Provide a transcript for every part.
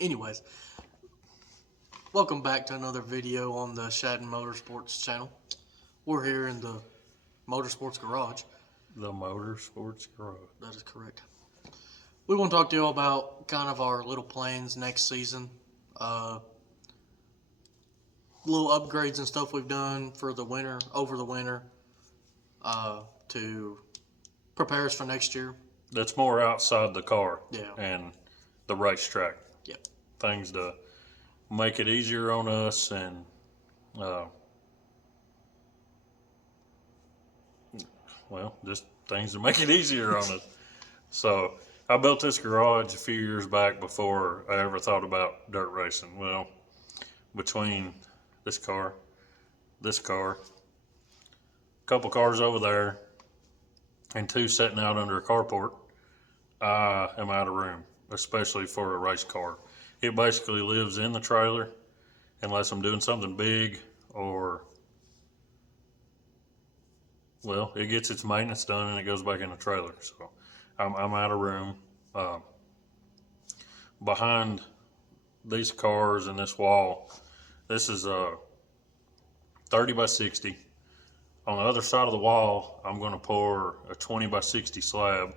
Anyways, welcome back to another video on the Shadden Motorsports channel. We're here in the Motorsports Garage. The Motorsports Garage. That is correct. We want to talk to you all about kind of our little plans next season. Little upgrades and stuff we've done for the winter, over the winter, to prepare us for next year. That's more outside the car Yeah. and the racetrack. Yep. Things to make it easier on us and just things to make it easier on us. So I built this garage a few years back before I ever thought about dirt racing. Well, between this car, a couple cars over there, and two sitting out under a carport, I am out of room, especially for a race car. It basically lives in the trailer unless I'm doing something big or, well, it gets its maintenance done and it goes back in the trailer. So I'm out of room. Behind these cars and this wall, this is a 30 by 60. On the other side of the wall, I'm going to pour a 20 by 60 slab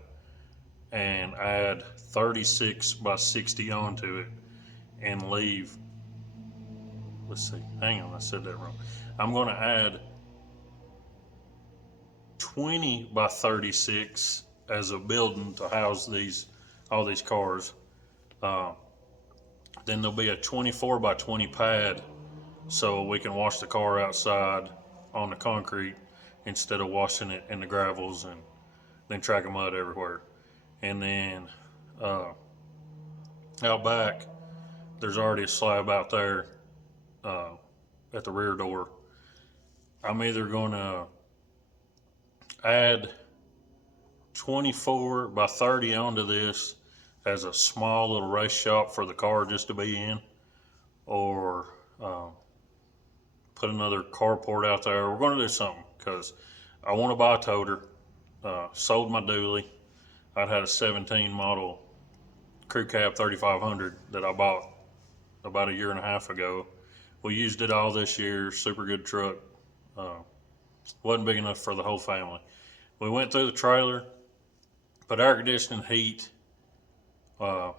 and add 36 by 60 onto it and leave, let's see, hang on, I said that wrong. I'm going to add 20 by 36 as a building to house all these cars. Then there'll be a 24 by 20 pad so we can wash the car outside on the concrete instead of washing it in the gravels and then track of mud everywhere. And then out back, there's already a slab out there at the rear door. I'm either going to add 24 by 30 onto this as a small little race shop for the car just to be in, or put another carport out there. We're going to do something because I want to buy a toter. Sold my dually. I'd had a 17 model crew cab 3500 that I bought about a year and a half ago. We used it all this year. Super good truck. Wasn't big enough for the whole family. We went through the trailer, put air conditioning, heat, done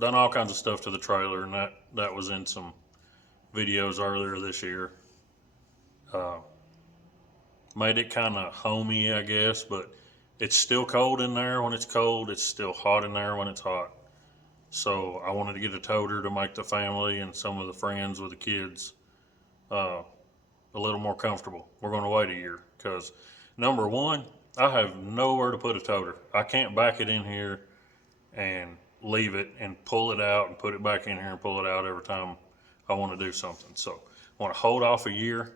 all kinds of stuff to the trailer, and that was in some videos earlier this year. Made it kind of homey, I guess, but it's still cold in there when it's cold. It's still hot in there when it's hot. So I wanted to get a toter to make the family and some of the friends with the kids a little more comfortable. We're going to wait a year because, number one, I have nowhere to put a toter. I can't back it in here and leave it and pull it out and put it back in here and pull it out every time I want to do something. So I want to hold off a year.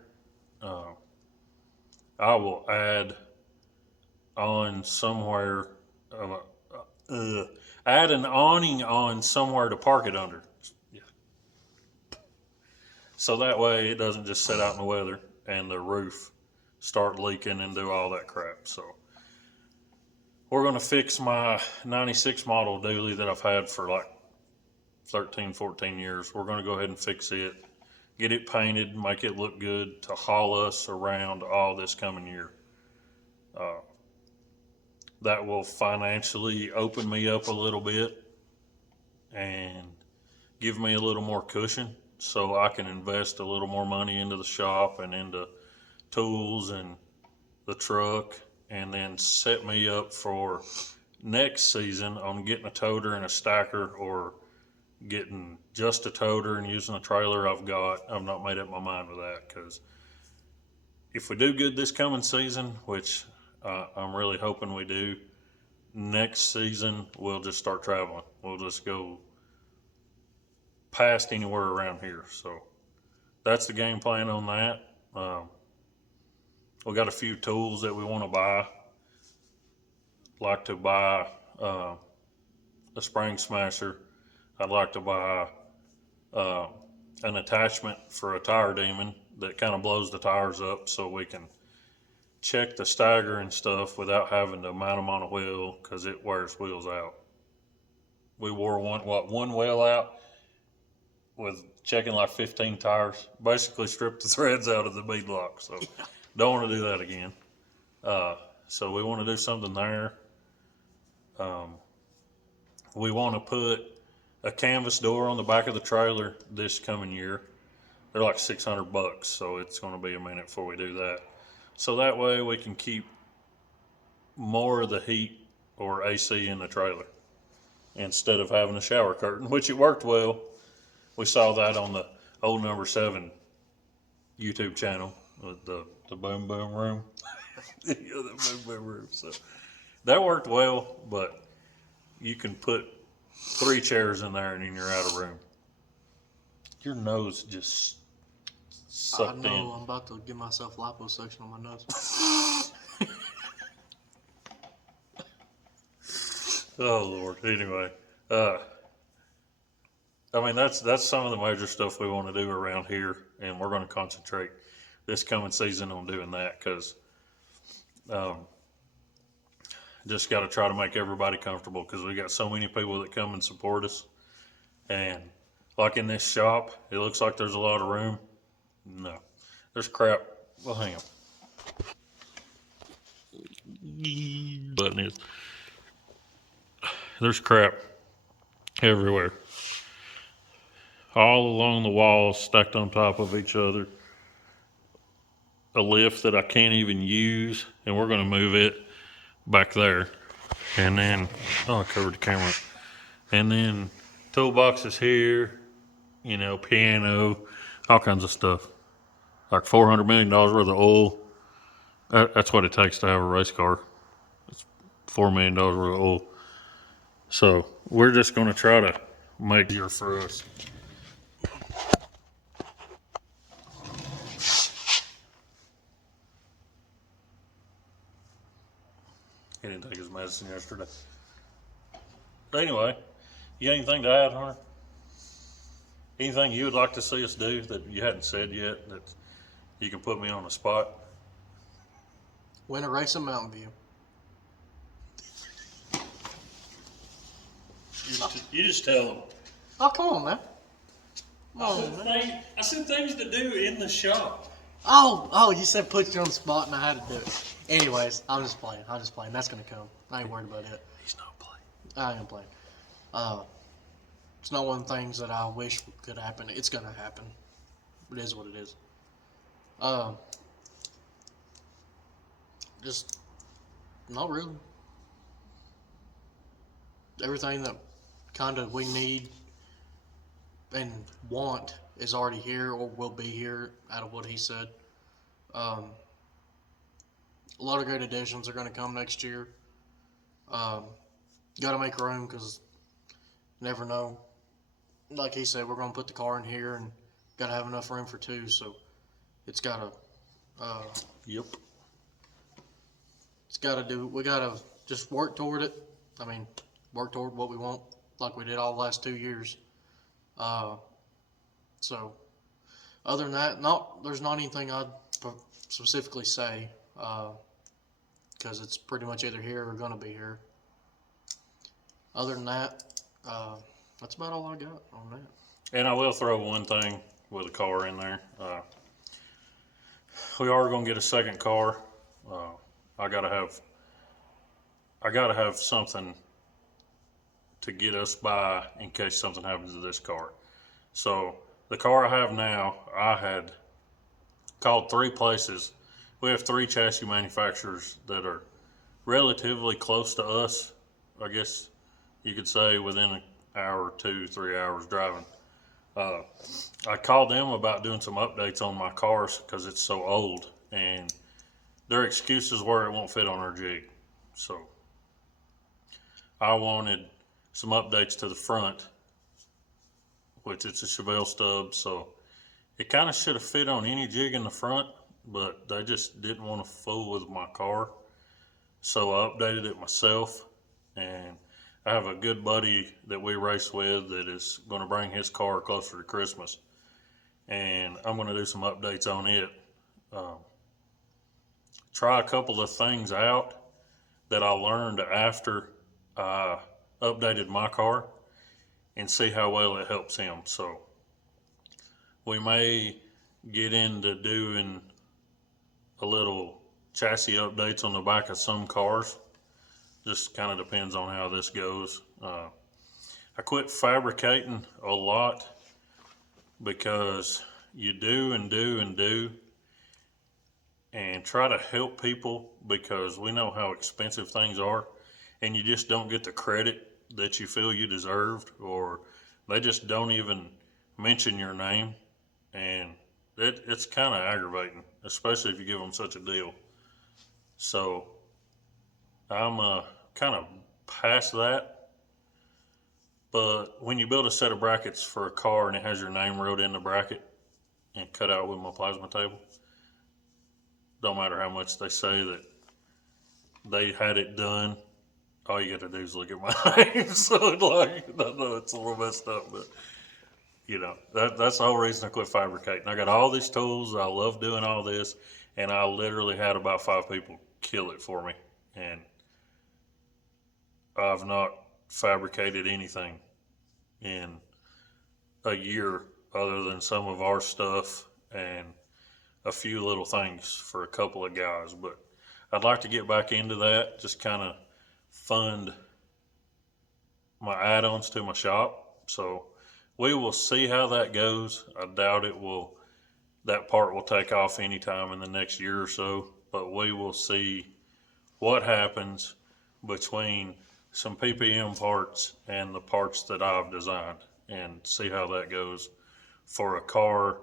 I will add on somewhere, add an awning on somewhere to park it under. Yeah. So that way it doesn't just sit out in the weather and the roof start leaking and do all that crap. So we're going to fix my 96 model dually that I've had for like 13, 14 years. We're going to go ahead and fix it, get it painted, make it look good to haul us around all this coming year. That will financially open me up a little bit and give me a little more cushion so I can invest a little more money into the shop and into tools and the truck, and then set me up for next season on getting a toter and a stacker, or getting just a toter and using a trailer I've got. I've not made up my mind with that, because if we do good this coming season, which I'm really hoping we do, next season we'll just start traveling. We'll just go past anywhere around here. So that's the game plan on that. We got a few tools that we want to buy. Like to buy a spring smasher. I'd like to buy an attachment for a tire demon that kind of blows the tires up so we can check the stagger and stuff without having to mount them on a wheel, because it wears wheels out. We wore one wheel out with checking like 15 tires. Basically stripped the threads out of the bead lock. So don't want to do that again. So we want to do something there. We want to put a canvas door on the back of the trailer this coming year. They're like $600, so it's going to be a minute before we do that. So that way we can keep more of the heat or AC in the trailer instead of having a shower curtain, which it worked well. We saw that on the old number 7 YouTube channel with the boom boom room. The boom boom room. So that worked well, but you can put 3 chairs in there and then you're out of room. Your nose just sucked in. I know, I'm about to give myself liposuction on my nose. Oh Lord. Anyway, I mean that's some of the major stuff we want to do around here, and we're going to concentrate this coming season on doing that because just got to try to make everybody comfortable because we got so many people that come and support us, and like in this shop, it looks like there's a lot of room. No, there's crap. Well, hang on. Button is. There's crap everywhere. All along the walls, stacked on top of each other. A lift that I can't even use, and we're going to move it back there. And then, I covered the camera. And then toolboxes here, you know, piano, all kinds of stuff. Like $400 million worth of oil. That's what it takes to have a race car. It's $4 million worth of oil. So we're just going to try to make it easier for us. He didn't take his medicine yesterday. But anyway, you got anything to add, Hunter? Anything you would like to see us do that you hadn't said yet that you can put me on the spot? Win a race in Mountain View. You just tell them. Oh, come on, man. Come on, man. I said things to do in the shop. Oh, you said put you on the spot and I had to do it. Anyways, I'm just playing. That's going to come. I ain't worried about it. He's not playing. I ain't playing. It's not one of the things that I wish could happen. It's going to happen. It is what it is. Just not really. Everything that kind of we need and want is already here or will be here out of what he said. A lot of great additions are going to come next year. Got to make room because you never know. Like he said, we're going to put the car in here and got to have enough room for 2. So it's got to. Yep. It's got to do. We got to just work toward it. I mean, work toward what we want, like we did all the last 2 years. So, other than that, there's not anything I'd specifically say, because it's pretty much either here or going to be here. Other than that, that's about all I got on that. And I will throw one thing with a car in there. We are going to get a second car. I gotta have something to get us by in case something happens to this car. So the car I have now, I had called 3 places. We have 3 chassis manufacturers that are relatively close to us. I guess you could say within an hour, 2, 3 hours driving. I called them about doing some updates on my cars because it's so old, and their excuses were it won't fit on our jig. So I wanted some updates to the front, which it's a Chevelle stub, so it kind of should have fit on any jig in the front, but they just didn't want to fool with my car. So I updated it myself, and I have a good buddy that we race with that is going to bring his car closer to Christmas, and I'm going to do some updates on it. Try a couple of things out that I learned after I updated my car and see how well it helps him. So We may get into doing a little chassis updates on the back of some cars. Just kind of depends on how this goes. I quit fabricating a lot because you do and do and do and try to help people because we know how expensive things are and you just don't get the credit that you feel you deserved, or they just don't even mention your name, and it's kind of aggravating, especially if you give them such a deal. So I'm kind of past that. But when you build a set of brackets for a car and it has your name wrote in the bracket and cut out with my plasma table, don't matter how much they say that they had it done, all you got to do is look at my name. So like, I know it's a little messed up, but that's the whole reason I quit fabricating. I got all these tools. I love doing all this, and I literally had about 5 people kill it for me, and I've not fabricated anything in a year other than some of our stuff and a few little things for a couple of guys. But I'd like to get back into that, just kind of fund my add-ons to my shop. So we will see how that goes. I doubt that part will take off anytime in the next year or so, but we will see what happens between some PPM parts and the parts that I've designed, and see how that goes for a car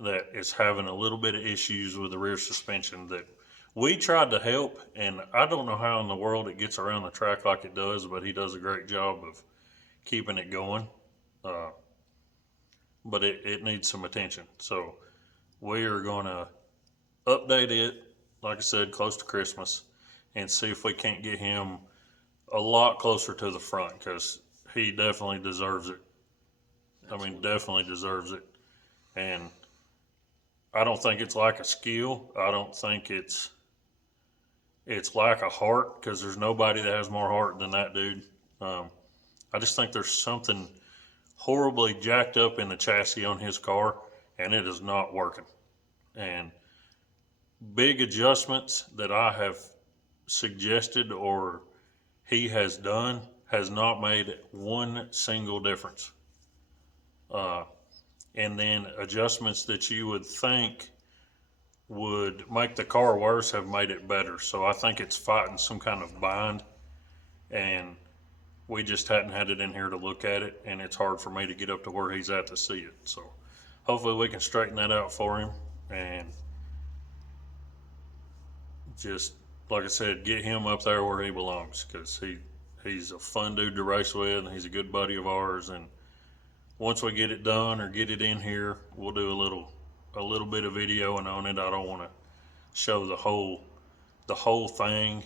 that is having a little bit of issues with the rear suspension that we tried to help. And I don't know how in the world it gets around the track like it does, but he does a great job of keeping it going. But it needs some attention. So we are going to update it, like I said, close to Christmas, and see if we can't get him a lot closer to the front, because he definitely deserves it. Absolutely. I mean, definitely deserves it. And I don't think it's like a skill. I don't think it's like a heart, because there's nobody that has more heart than that dude. I just think there's something horribly jacked up in the chassis on his car, and it is not working. And big adjustments that I have suggested or he has done has not made one single difference. And then adjustments that you would think would make the car worse have made it better. So I think it's fighting some kind of bind, and we just hadn't had it in here to look at it, and it's hard for me to get up to where he's at to see it. So hopefully we can straighten that out for him, and just, like I said, get him up there where he belongs, because he's a fun dude to race with, and he's a good buddy of ours. And once we get it done or get it in here, we'll do a little bit of videoing on it. I don't want to show the whole thing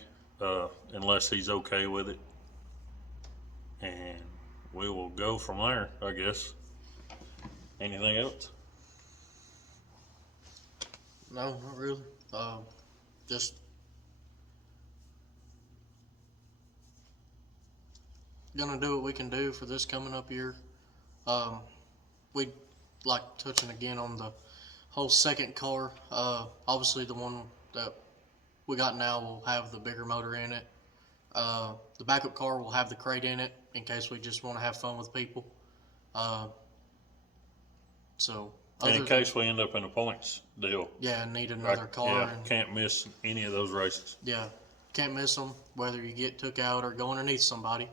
unless he's okay with it, and we will go from there, I guess. Anything else? No, not really. Just gonna do what we can do for this coming up year. We like touching again on the whole second car. Obviously the one that we got now will have the bigger motor in it. The backup car will have the crate in it in case we just want to have fun with people. And in case we end up in a points deal. Yeah, need another car. Yeah, can't miss any of those races. Yeah, can't miss them, whether you get took out or go underneath somebody.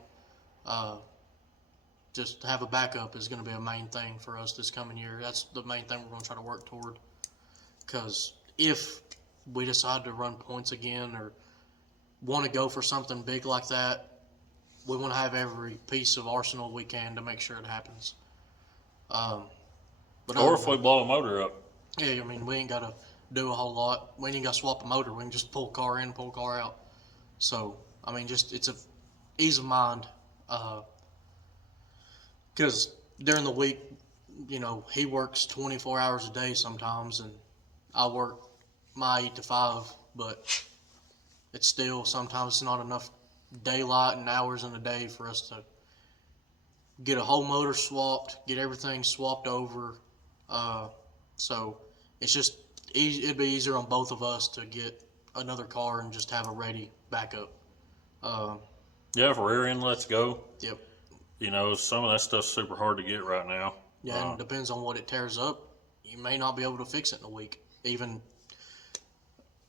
Just to have a backup is going to be a main thing for us this coming year. That's the main thing we're going to try to work toward. Because if we decide to run points again or want to go for something big like that, we want to have every piece of arsenal we can to make sure it happens. Or if we blow a motor up. Yeah, I mean, we ain't got to do a whole lot. We ain't got to swap a motor. We can just pull a car in, pull a car out. So, I mean, just it's a ease of mind. Because during the week, he works 24 hours a day sometimes, and I work my 8 to 5, but it's still sometimes it's not enough daylight and hours in a day for us to get a whole motor swapped, get everything swapped over, Uh, so it's just it'd be easier on both of us to get another car and just have a ready backup. Uh, Yeah, if rear end lets go, yep. some of that stuff's super hard to get right now. Yeah, and depends on what it tears up. You may not be able to fix it in a week. Even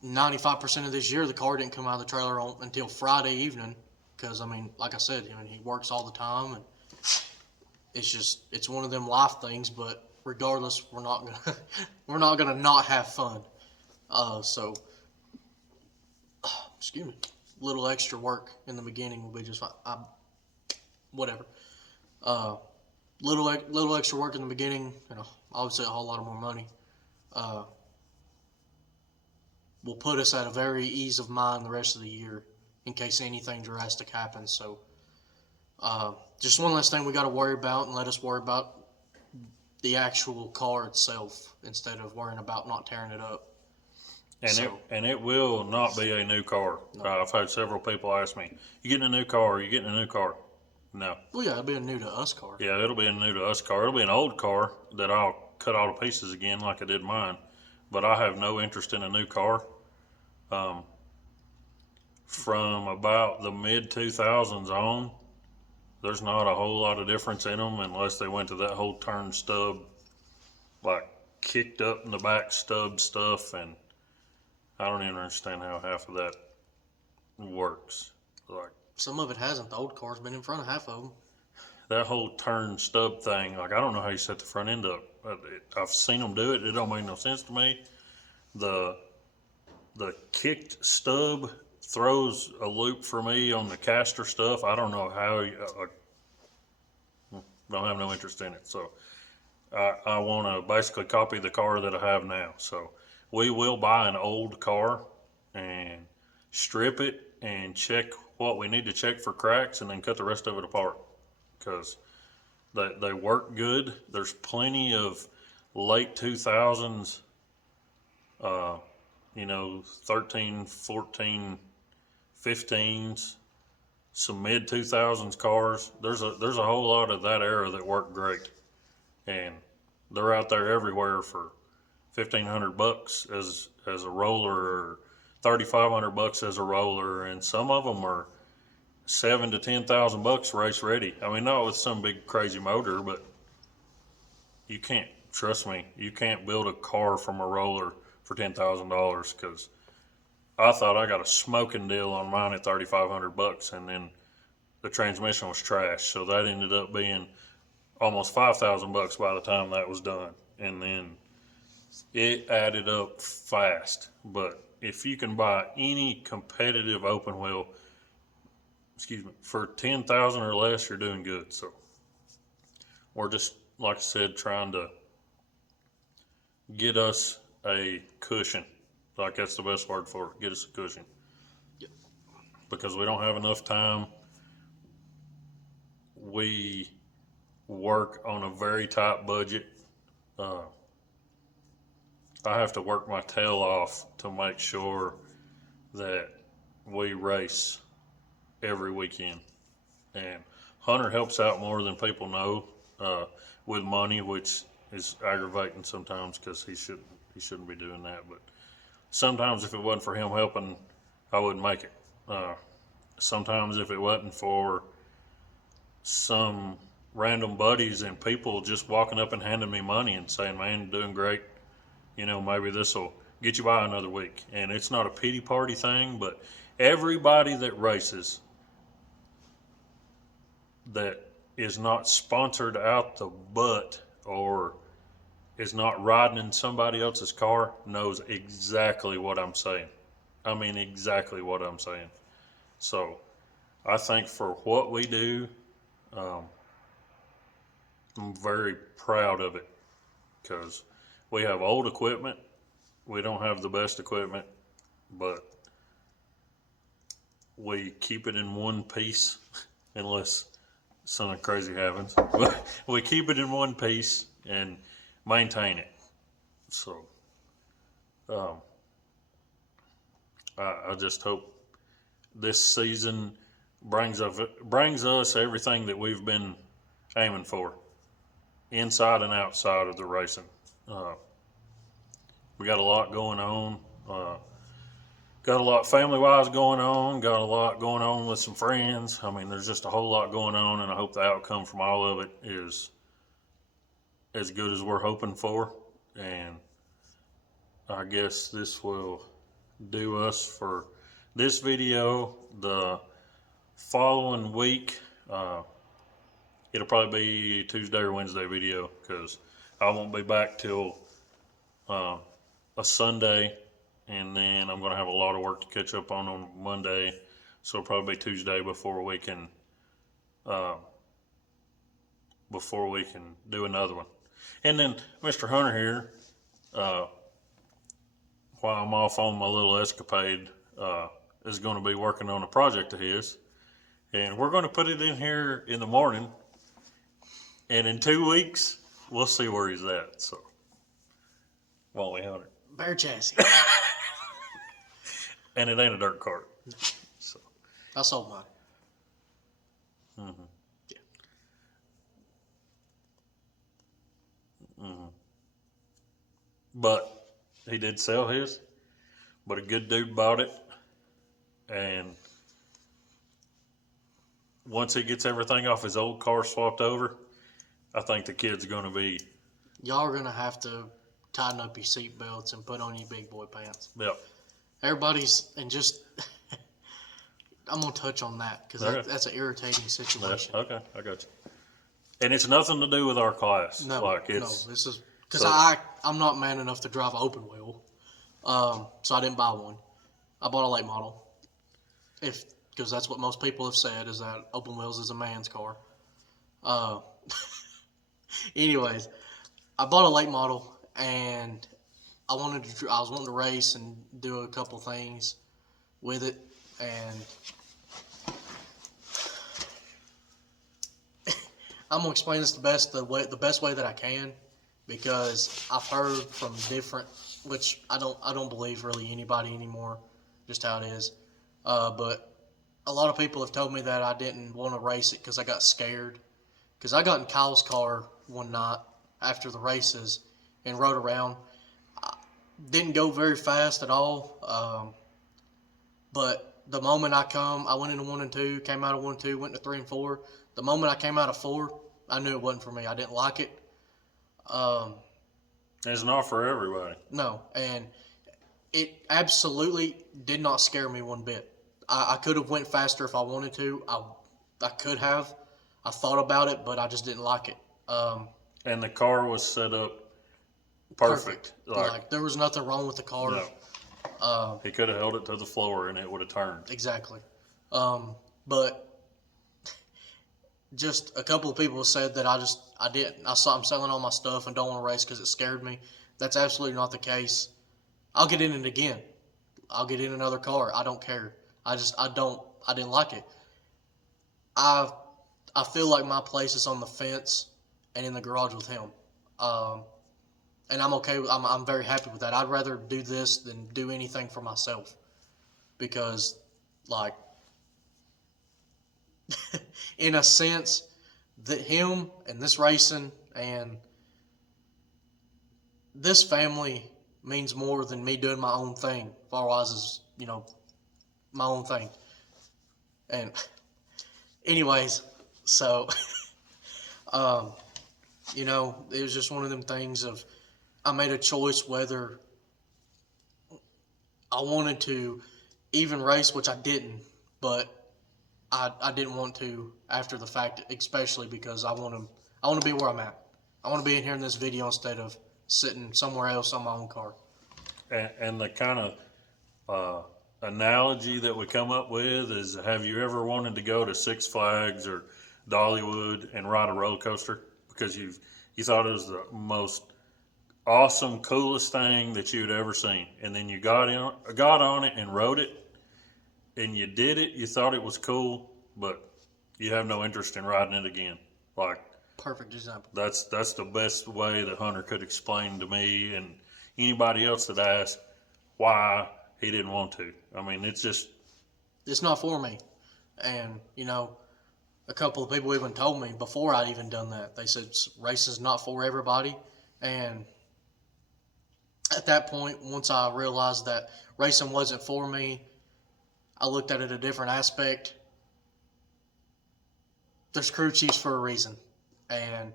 95% of this year, the car didn't come out of the trailer until Friday evening. Because I mean, like I said, he works all the time, and it's one of them life things. But regardless, we're not gonna we're not gonna not have fun. So excuse me, little extra work in the beginning will be just fine. Whatever. Uh, little extra work in the beginning, obviously a whole lot of more money. Uh, will put us at a very ease of mind the rest of the year in case anything drastic happens. So just one less thing we got to worry about, and let us worry about the actual car itself instead of worrying about not tearing it up. And it will not be a new car. No. I've had several people ask me, "You getting a new car? Are you getting a new car?" No. Well, yeah, it'll be a new to us car. Yeah, it'll be a new to us car. It'll be an old car that I'll cut all to pieces again like I did mine. But I have no interest in a new car. Um, from about the mid 2000s on, there's not a whole lot of difference in them unless they went to that whole turn stub, like kicked up in the back stub stuff. And I don't even understand how half of that works. Like Some of it hasn't. The old car's been in front of half of them. that whole turn stub thing, like I don't know how you set the front end up. I've seen them do it. It don't make no sense to me. The the kicked stub throws a loop for me on the caster stuff. I don't know how. Don't have no interest in it. So I want to basically copy the car that I have now. So we will buy an old car and strip it and check what we need to check for cracks, and then cut the rest of it apart because they work good. There's plenty of late 2000s, 13, 14, 15s, some mid 2000s cars. There's a whole lot of that era that work great, and they're out there everywhere for $1,500 as a roller, or $3,500 as a roller, and some of them are $7,000 to $10,000 race ready. I mean, not with some big crazy motor, but you can't trust me. You can't build a car from a roller for $10,000 because I thought I got a smoking deal on mine at $3,500, and then the transmission was trash, so that ended up being almost $5,000 by the time that was done, and then it added up fast. But if you can buy any competitive open wheel, for 10,000 or less, you're doing good. So we're just, like I said, trying to get us a cushion. Like that's the best word for it. Get us a cushion. Yep. Because we don't have enough time. We work on a very tight budget. Uh, I have to work my tail off to make sure that we race every weekend. And Hunter helps out more than people know with money, which is aggravating sometimes because he shouldn't be doing that. But sometimes if it wasn't for him helping, I wouldn't make it. Sometimes if it wasn't for some random buddies and people just walking up and handing me money and saying, "Man, you're doing great. Maybe this will get you by another week." And it's not a pity party thing, but everybody that races that is not sponsored out the butt or is not riding in somebody else's car knows exactly what I'm saying. I mean, exactly what I'm saying. So I think for what we do, um, I'm very proud of it because we have old equipment. We don't have the best equipment, but we keep it in one piece unless something crazy happens. But we keep it in one piece and maintain it. So um, I just hope this season brings us everything that we've been aiming for, inside and outside of the racing. We got a lot going on. Got a lot family wise going on. Got a lot going on with some friends. I mean, there's just a whole lot going on, and I hope the outcome from all of it is as good as we're hoping for. And I guess this will do us for this video. The following week, it'll probably be Tuesday or Wednesday video because I won't be back till a Sunday, and then I'm going to have a lot of work to catch up on Monday. So it'll probably be Tuesday before we can do another one. And then Mr. Hunter here, while I'm off on my little escapade, is going to be working on a project of his, and we're going to put it in here in the morning. And in 2 weeks, we'll see where he's at. So, won't we, Hunter? Bear chassis. And it ain't a dirt cart. So. I sold mine. Mm-hmm. Yeah. Mm-hmm. But he did sell his. But a good dude bought it. And once he gets everything off his old car swapped over, I think the kid's going to be. Y'all are going to have to tighten up your seatbelts and put on your big boy pants. Yep. Everybody's, and just, I'm going to touch on that because Okay. that's an irritating situation. Okay, I got you. And it's nothing to do with our class. No, this is because so, I'm not man enough to drive an open wheel, so I didn't buy one. I bought a late model, because that's what most people have said is that open wheels is a man's car. Anyways, I bought a late model and I was wanting to race and do a couple things with it, and I'm gonna explain this the best way that I can, because I've heard from different, which I don't believe really anybody anymore, just how it is. But a lot of people have told me that I didn't want to race it because I got scared. Because I got in Kyle's car one night after the races and rode around. Didn't go very fast at all. But the moment I went into 1 and 2, came out of 1 and 2, went to 3 and 4. The moment I came out of 4, I knew it wasn't for me. I didn't like it. it's not for everybody. No, and it absolutely did not scare me one bit. I could have went faster if I wanted to. I could have. I thought about it, but I just didn't like it. And the car was set up perfect. Like there was nothing wrong with the car. No. He could have held it to the floor and it would have turned. Exactly. But just a couple of people said that I didn't. I'm selling all my stuff and don't want to race because it scared me. That's absolutely not the case. I'll get in it again. I'll get in another car. I don't care. I didn't like it. I feel like my place is on the fence and in the garage with him. And I'm okay. I'm very happy with that. I'd rather do this than do anything for myself, because, like, in a sense, that him and this racing and this family means more than me doing my own thing. Far as my own thing. And anyways, so it was just one of them things of I made a choice whether I wanted to even race, which I didn't, but I didn't want to after the fact, especially because I want to be where I'm at. I want to be in here in this video instead of sitting somewhere else on my own car. And the kind of analogy that we come up with is, have you ever wanted to go to Six Flags or Dollywood and ride a roller coaster because you thought it was the most awesome, coolest thing that you'd ever seen, and then you got on it and rode it, and you did it, you thought it was cool, but you have no interest in riding it again. Like, perfect example. That's the best way that Hunter could explain to me and anybody else that asked why he didn't want to. I mean, it's not for me. And a couple of people even told me before I'd even done that. They said racing's not for everybody, and At that point, once I realized that racing wasn't for me, I looked at it a different aspect. There's crew chiefs for a reason, and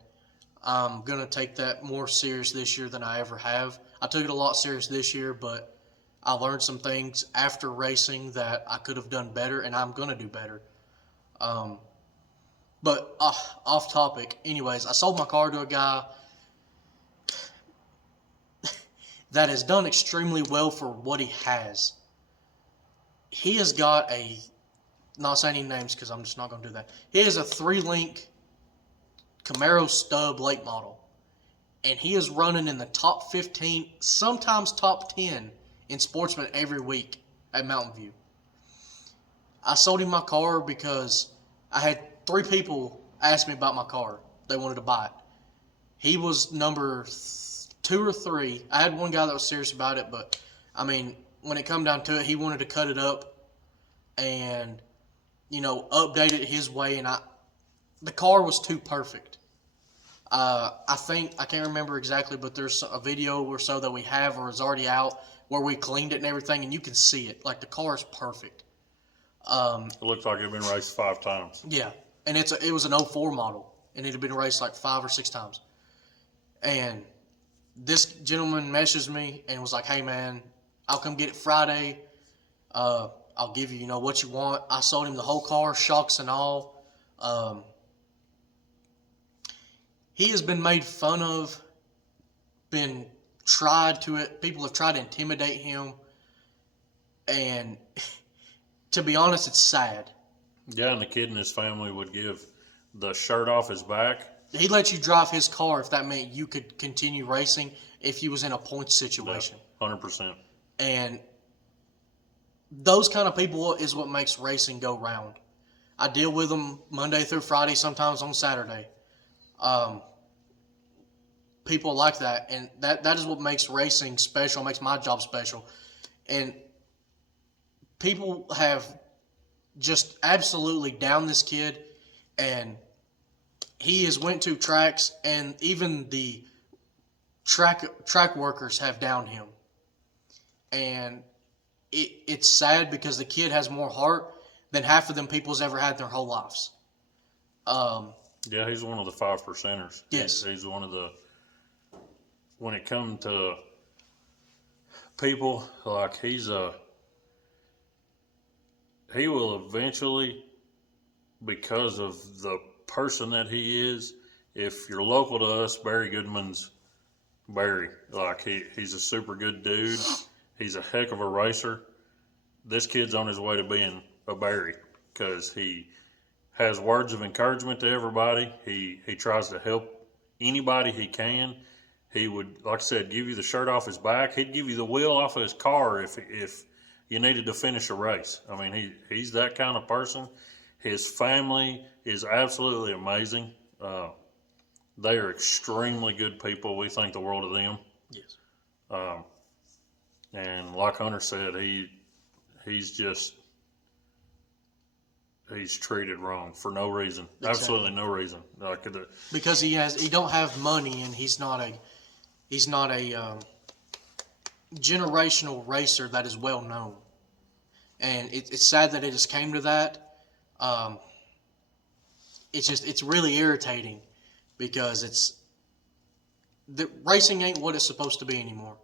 I'm gonna take that more serious this year than I ever have. I took it a lot serious this year, but I learned some things after racing that I could have done better, and I'm gonna do better. Um, but off topic. Anyways, I sold my car to a guy that has done extremely well for what he has. He has got a, not saying any names because I'm just not going to do that. He has a 3-link Camaro stub late model, and he is running in the top 15, sometimes top 10 in Sportsman every week at Mountain View. I sold him my car because I had 3 people ask me about my car. They wanted to buy it. He was number 2 or 3. I had one guy that was serious about it, but I mean, when it come down to it, he wanted to cut it up and update it his way, and the car was too perfect. I think I can't remember exactly, but there's a video or so that we have or is already out where we cleaned it and everything, and you can see it. Like the car is perfect. It looks like it's been raced 5 times. Yeah, and it was an '04 model, and it had been raced like 5 or 6 times. And this gentleman messaged me and was like, "Hey man, I'll come get it Friday. I'll give you what you want." I sold him the whole car, shocks and all. Um, he has been made fun of, been tried to it. People have tried to intimidate him, and to be honest, it's sad. Yeah, and the kid and his family would give the shirt off his back. He let you drive his car if that meant you could continue racing if you was in a points situation. 100%. And those kind of people is what makes racing go round. I deal with them Monday through Friday, sometimes on Saturday. Um, People like that, and that is what makes racing special, makes my job special. And people have just absolutely downed this kid, and he has went to tracks, and even the track workers have downed him. And it's sad because the kid has more heart than half of them people's ever had in their whole lives. Yeah, he's one of the 5%ers. Yes. He's one of the, when it comes to people, like he will eventually, because of the person that he is, if you're local to us, Barry Goodman's Barry. Like he's a super good dude. He's a heck of a racer. This kid's on his way to being a Barry because he has words of encouragement to everybody. He tries to help anybody he can. He would, like I said, give you the shirt off his back. He'd give you the wheel off of his car if you needed to finish a race. I mean, he's that kind of person. His family is absolutely amazing. They are extremely good people. We think the world of them. Yes. And like Hunter said, he's treated wrong for no reason. Exactly. Absolutely no reason. Because he don't have money, and he's not a generational racer that is well known. And it's sad that it just came to that. It's really irritating because the racing ain't what it's supposed to be anymore.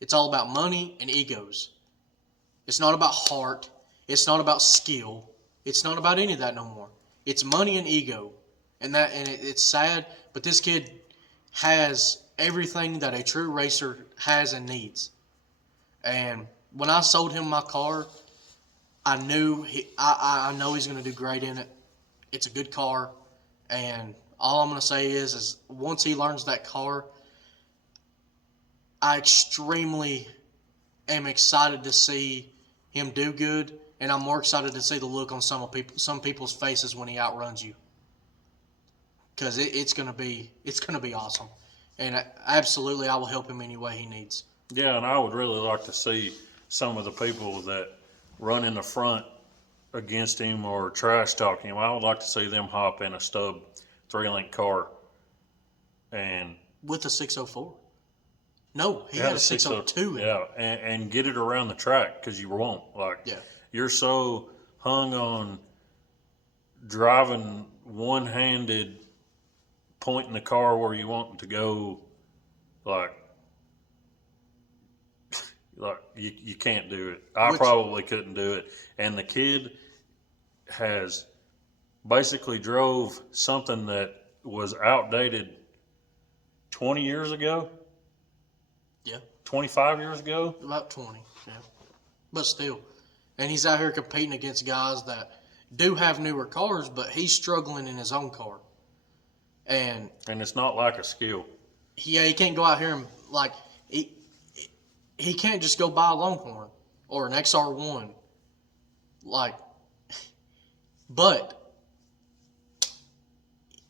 It's all about money and egos. It's not about heart. It's not about skill. It's not about any of that no more. It's money and ego, and it's sad. But this kid has everything that a true racer has and needs. And when I sold him my car, I knew I know he's going to do great in it. It's a good car, and all I'm going to say is once he learns that car, I extremely am excited to see him do good, and I'm more excited to see the look on some people's faces when he outruns you, because it's gonna be awesome, and absolutely I will help him any way he needs. Yeah, and I would really like to see some of the people that run in the front against him or trash talk him. I would like to see them hop in a stub 3-link car and With a 604, No, he had a 602. Yeah, and get it around the track because you won't. Like, Yeah. you're so hung on driving one-handed, pointing the car where you want it to go. Like, you can't do it. I Which probably couldn't do it. And the kid has basically drove something that was outdated 20 years ago, yeah, 25 years ago. about 20. Yeah, but still, and he's out here competing against guys that do have newer cars, but he's struggling in his own car, and And it's not like a skill. he can't go out here and like he can't just go buy a Longhorn or an XR1, like, but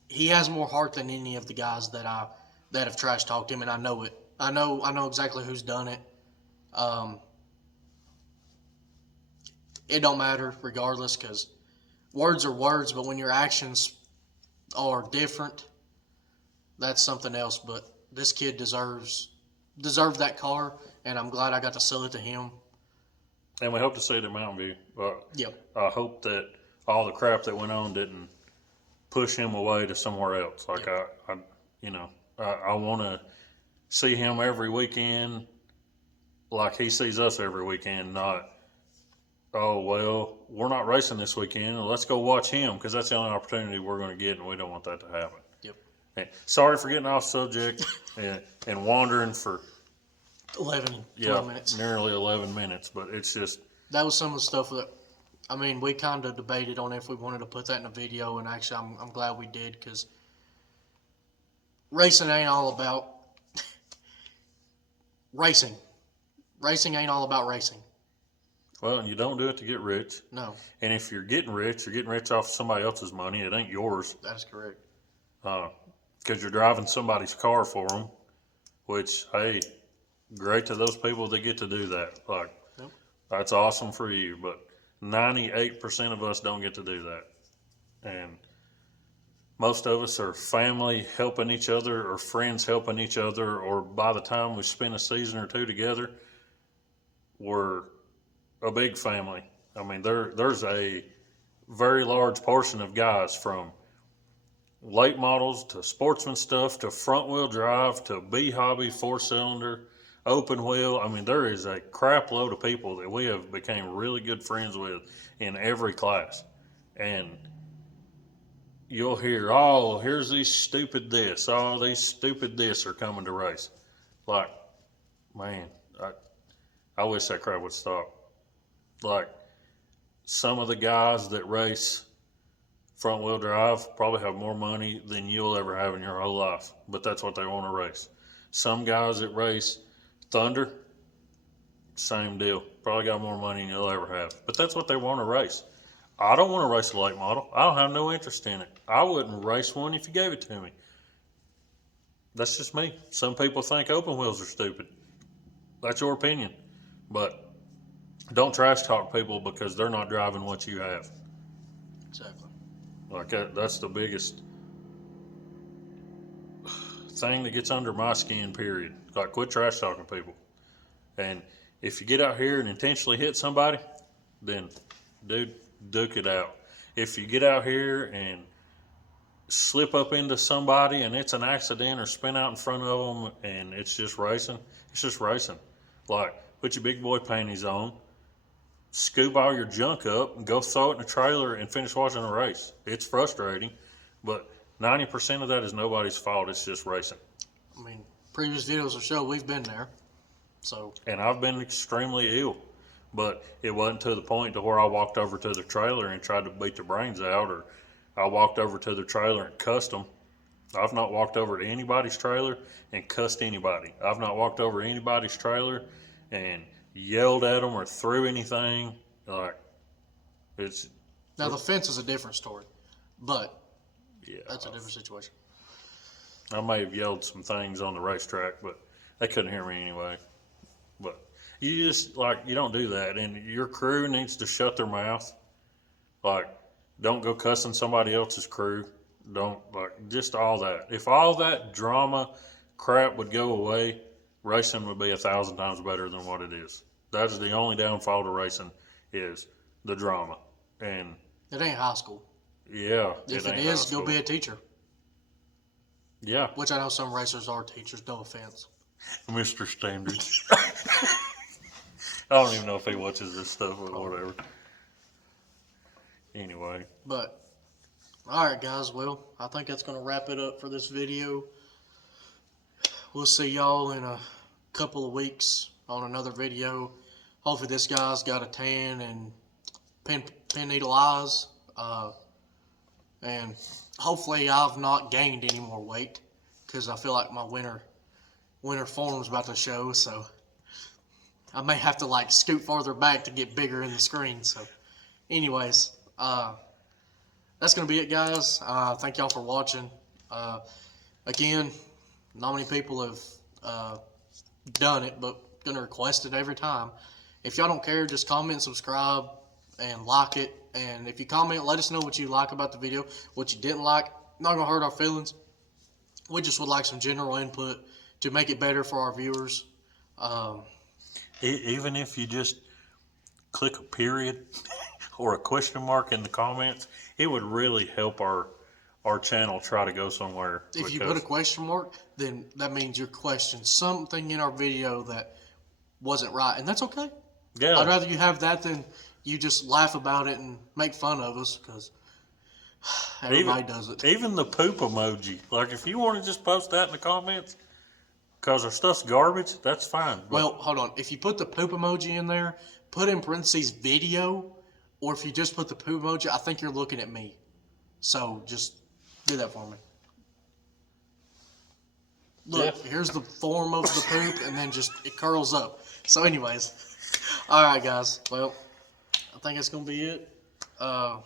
he has more heart than any of the guys that have trash talked him, and I know it. I know exactly who's done it. Um, it don't matter regardless because words are words, but when your actions are different, that's something else. But this kid deserved that car, and I'm glad I got to sell it to him. And we hope to see it at Mountain View. Yep. I hope that all the crap that went on didn't push him away to somewhere else. Like, Yep. I want to see him every weekend like he sees us every weekend, not, oh, well, we're not racing this weekend. Let's go watch him because that's the only opportunity we're going to get, and we don't want that to happen. Yep. And sorry for getting off subject and wandering for 12 minutes. nearly 11 minutes, but it's just. That was some of the stuff that, I mean, we kind of debated on if we wanted to put that in a video, and actually I'm glad we did because racing ain't all about racing. Racing ain't all about racing. Well, and you don't do it to get rich. No, And if you're getting rich off somebody else's money. It ain't yours that is correct. because you're driving somebody's car for them, which, hey, great to those people that get to do that. Like, Yep. that's awesome for you, but 98% of us don't get to do that. And most of us are family helping each other or friends helping each other, or by the time we spend a season or two together, we're a big family. I mean, there's a very large portion of guys from late models to sportsman stuff to front wheel drive to B hobby 4-cylinder open wheel. I mean, there is a crap load of people that we have became really good friends with in every class. And you'll hear, oh, here's these stupid this, oh, these stupid this are coming to race. Like, man, I wish that crap would stop. Like, some of the guys that race front wheel drive probably have more money than you'll ever have in your whole life, but that's what they want to race. Some guys that race Thunder, same deal. Probably got more money than you'll ever have, but that's what they want to race. I don't want to race a late model. I don't have no interest in it. I wouldn't race one if you gave it to me. That's just me. Some people think open wheels are stupid. That's your opinion. But don't trash talk people because they're not driving what you have. Exactly. Like, that's the biggest thing that gets under my skin, period. Like, quit trash talking people. And if you get out here and intentionally hit somebody, then, dude, duke it out. If you get out here and slip up into somebody and it's an accident or spin out in front of them and it's just racing, it's just racing. Like, put your big boy panties on, scoop all your junk up and go throw it in a trailer and finish watching a race. It's frustrating, but 90% of that is nobody's fault. It's just racing. I mean, previous videos will show we've been there. So. And I've been extremely ill, but it wasn't to the point to where I walked over to the trailer and tried to beat the brains out, or I walked over to the trailer and cussed them. I've not walked over to anybody's trailer and cussed anybody. I've not walked over to anybody's trailer and yelled at them or threw anything. Like, it's. Now, the fence is a different story, but Yeah, that's a different situation. I may have yelled some things on the racetrack, but they couldn't hear me anyway. But you just, like, you don't do that. And your crew needs to shut their mouth. Like, don't go cussing somebody else's crew. Don't, like, just all that. If all that drama crap would go away, racing would be 1,000 times better than what it is. That's the only downfall to racing is the drama. And It ain't high school. yeah, If it it ain't high is, go school. be a teacher. Yeah, Which I know some racers are teachers. No offense. Mr. Standard. I don't even know if he watches this stuff or whatever. Anyway, But all right, guys. Well, I think that's gonna wrap it up for this video. We'll see y'all in a couple of weeks on another video. Hopefully, this guy's got a tan and pin needle eyes. And hopefully, I've not gained any more weight because I feel like my winter form's about to show. So I may have to like scoot farther back to get bigger in the screen. So, anyways, that's gonna be it, guys. Thank y'all for watching. Again, not many people have done it, but gonna request it every time. If y'all don't care, just comment, subscribe, and like it. And if you comment, let us know what you like about the video, what you didn't like. Not gonna hurt our feelings. We just would like some general input to make it better for our viewers. even if you just click a period or a question mark in the comments, it would really help our channel try to go somewhere. If you put a question mark, then that means you're questioning something in our video that wasn't right, and that's okay. Yeah, I'd rather you have that than you just laugh about it and make fun of us, because everybody does it. Even the poop emoji. Like, if you want to just post that in the comments, because our stuff's garbage, that's fine. But Well, hold on. If you put the poop emoji in there, put in parentheses video, or if you just put the poop emoji, I think you're looking at me. So just do that for me. Look, Yeah. here's the form of the poop, and then just it curls up. So, anyways, all right, guys. Well, I think that's gonna be it. Right?